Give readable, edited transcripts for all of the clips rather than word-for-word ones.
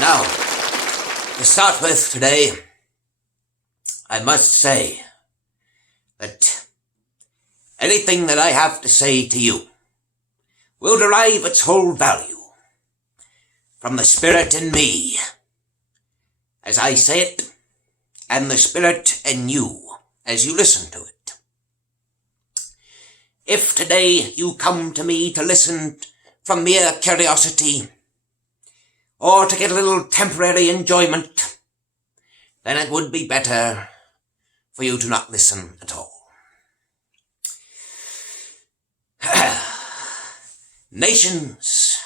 Now, to start with today, I must say that anything that I have to say to you will derive its whole value from the spirit in me as I say it, and the spirit in you as you listen to it. If today you come to me to listen from mere curiosity, or to get a little temporary enjoyment, then it would be better for you to not listen at all. Nations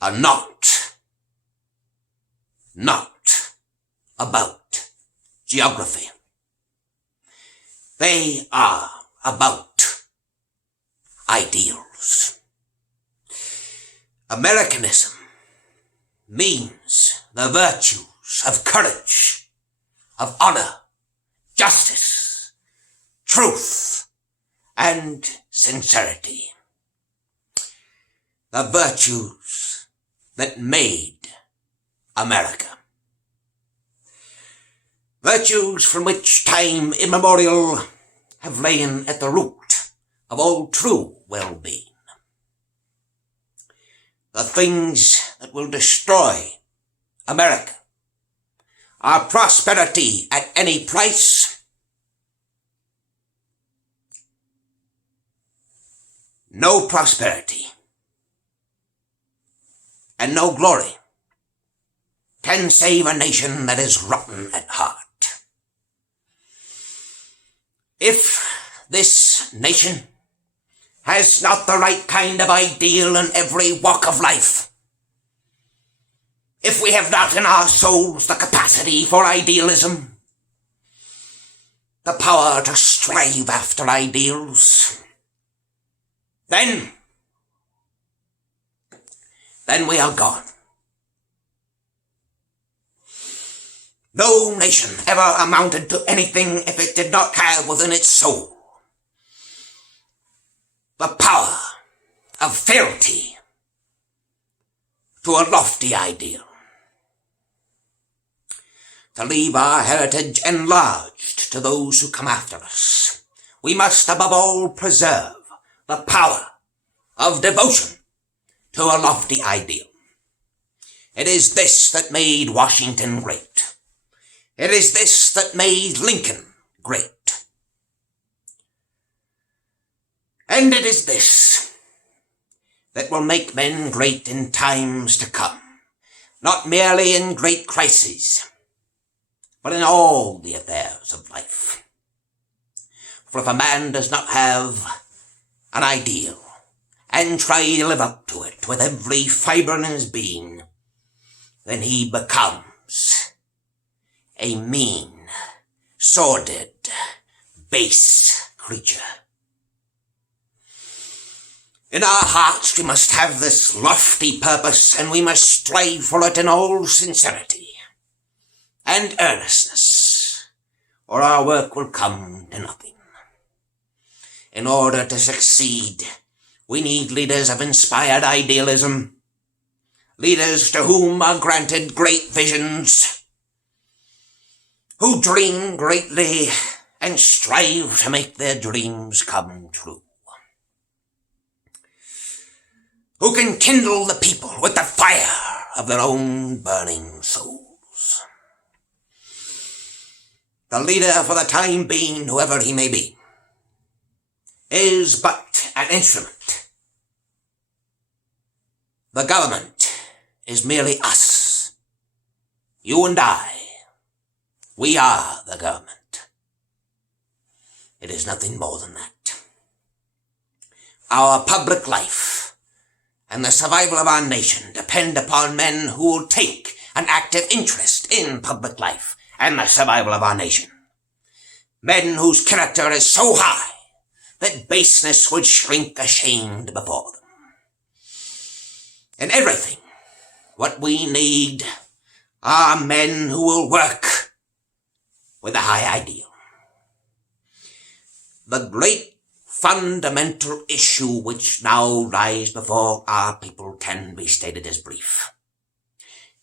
are not about geography. They are about ideals. Americanism means the virtues of courage, of honor, justice, truth, and sincerity. The virtues that made America. Virtues from which time immemorial have lain at the root of all true well-being. The things that will destroy America are prosperity at any price, no prosperity, and no glory can save a nation that is rotten at heart. If this nation has not the right kind of ideal in every walk of life, if we have not in our souls the capacity for idealism, the power to strive after ideals, then we are gone. No nation ever amounted to anything if it did not have within its soul the power of fealty to a lofty ideal, to leave our heritage enlarged to those who come after us. We must above all preserve the power of devotion to a lofty ideal. It is this that made Washington great. It is this that made Lincoln great. And it is this that will make men great in times to come, not merely in great crises, but in all the affairs of life. For if a man does not have an ideal and try to live up to it with every fibre in his being, then he becomes a mean, sordid, base creature. In our hearts we must have this lofty purpose, and we must strive for it in all sincerity and earnestness, or our work will come to nothing. In order to succeed, we need leaders of inspired idealism, leaders to whom are granted great visions, who dream greatly and strive to make their dreams come true, who can kindle the people with the fire of their own burning souls. The leader, for the time being, whoever he may be, is but an instrument. The government is merely us, you and I. We are the government. It is nothing more than that. Our public life and the survival of our nation depend upon men who will take an active interest in public life and the survival of our nation. Men whose character is so high that baseness would shrink ashamed before them. In everything, what we need are men who will work with a high ideal. The great fundamental issue which now lies before our people can be stated as brief.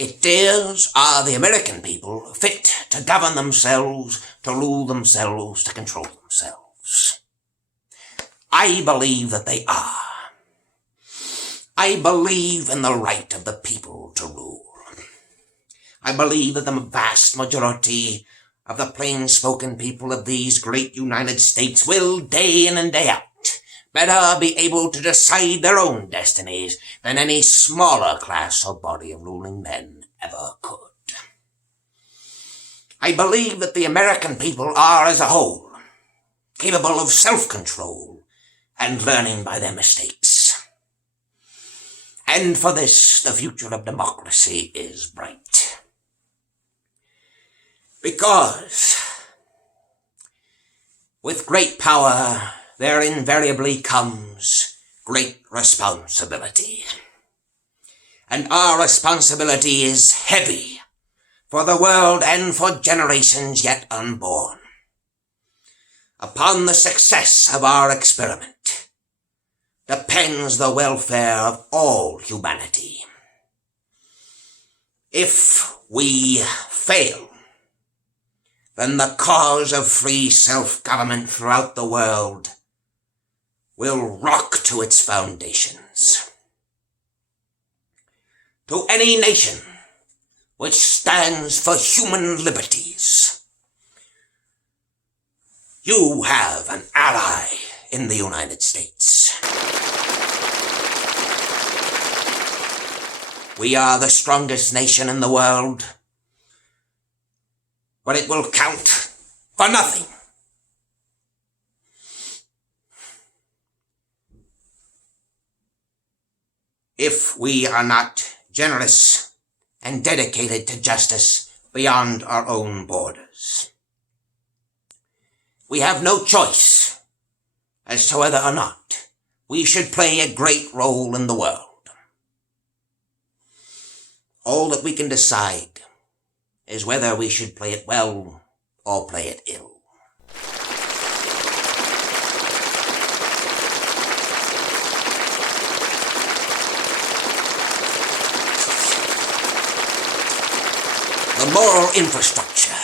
Are the American people fit to govern themselves, to rule themselves, to control themselves? I believe that they are. I believe in the right of the people to rule. I believe that the vast majority of the plain-spoken people of these great United States will, day in and day out, better be able to decide their own destinies than any smaller class or body of ruling men ever could. I believe that the American people are, as a whole, capable of self-control and learning by their mistakes. And for this, the future of democracy is bright. Because with great power, there invariably comes great responsibility. And our responsibility is heavy for the world and for generations yet unborn. Upon the success of our experiment depends the welfare of all humanity. If we fail, then the cause of free self-government throughout the world will rock to its foundations. To any nation which stands for human liberties, you have an ally in the United States. We are the strongest nation in the world, but it will count for nothing if we are not generous and dedicated to justice beyond our own borders. We have no choice as to whether or not we should play a great role in the world. All that we can decide is whether we should play it well or play it ill. The moral infrastructure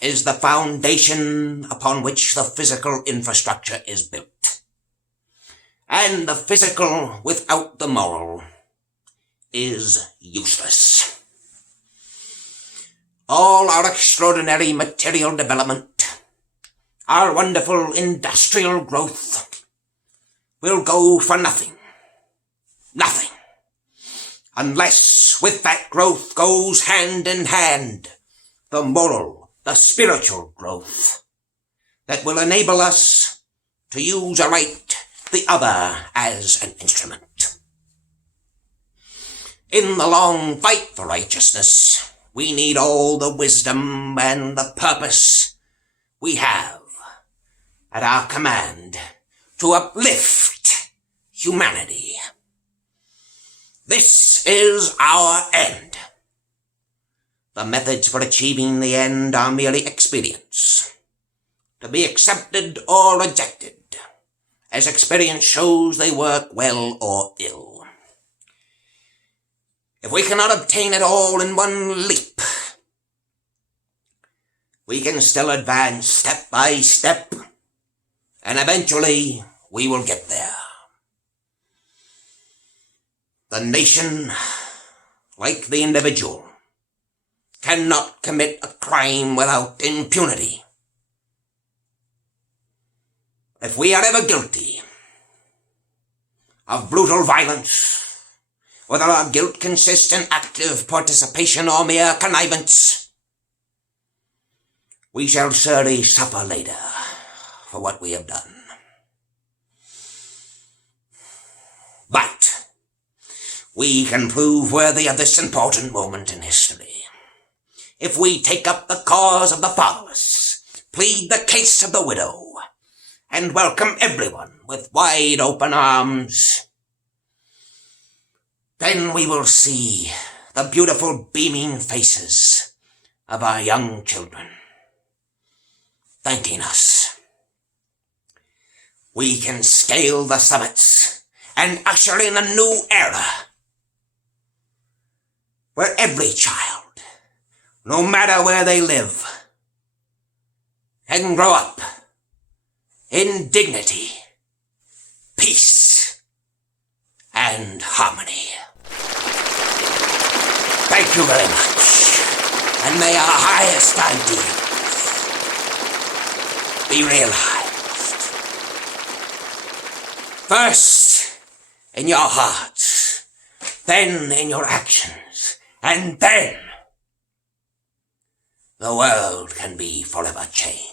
is the foundation upon which the physical infrastructure is built. And the physical without the moral is useless. All our extraordinary material development, our wonderful industrial growth, will go for nothing. Nothing. Unless with that growth goes hand in hand the moral, the spiritual growth that will enable us to use aright the other as an instrument. In the long fight for righteousness, we need all the wisdom and the purpose we have at our command to uplift humanity. This is our end. The methods for achieving the end are merely expedients, to be accepted or rejected, as experience shows they work well or ill. If we cannot obtain it all in one leap, we can still advance step by step, and eventually we will get there. The nation, like the individual, cannot commit a crime without impunity. If we are ever guilty of brutal violence, whether our guilt consists in active participation or mere connivance, we shall surely suffer later for what we have done. But we can prove worthy of this important moment in history if we take up the cause of the fatherless, plead the case of the widow, and welcome everyone with wide open arms. Then we will see the beautiful beaming faces of our young children thanking us. We can scale the summits and usher in a new era. where every child, no matter where they live, can grow up in dignity, peace, and harmony. Thank you very much, and may our highest ideals be realized. First in your hearts, then in your actions, and then the world can be forever changed.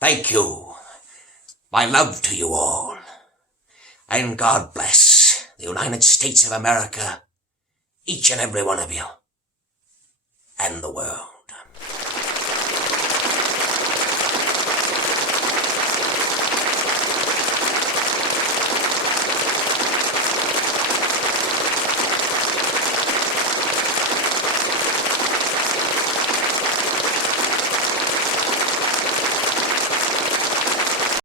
Thank you. My love to you all. And God bless the United States of America, each and every one of you, and the world.